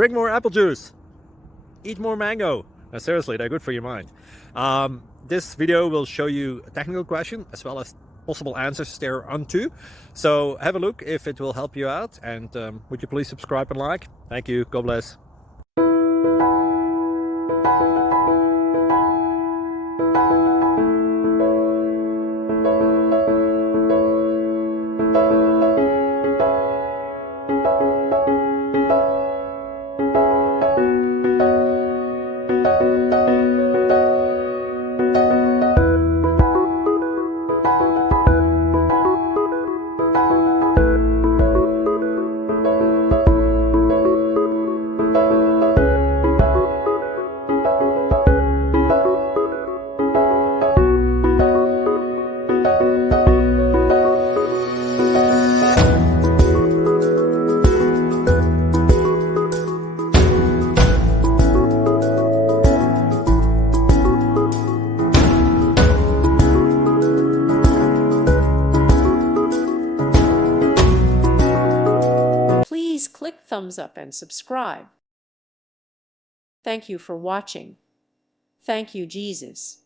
Drink more apple juice. Eat more mango. No, seriously, they're good for your mind. This video will show you a technical question as well as possible answers thereunto. So have a look if it will help you out, and would you please subscribe and like? Thank you. God bless. Please click thumbs up and subscribe. Thank you for watching. Thank you, Jesus.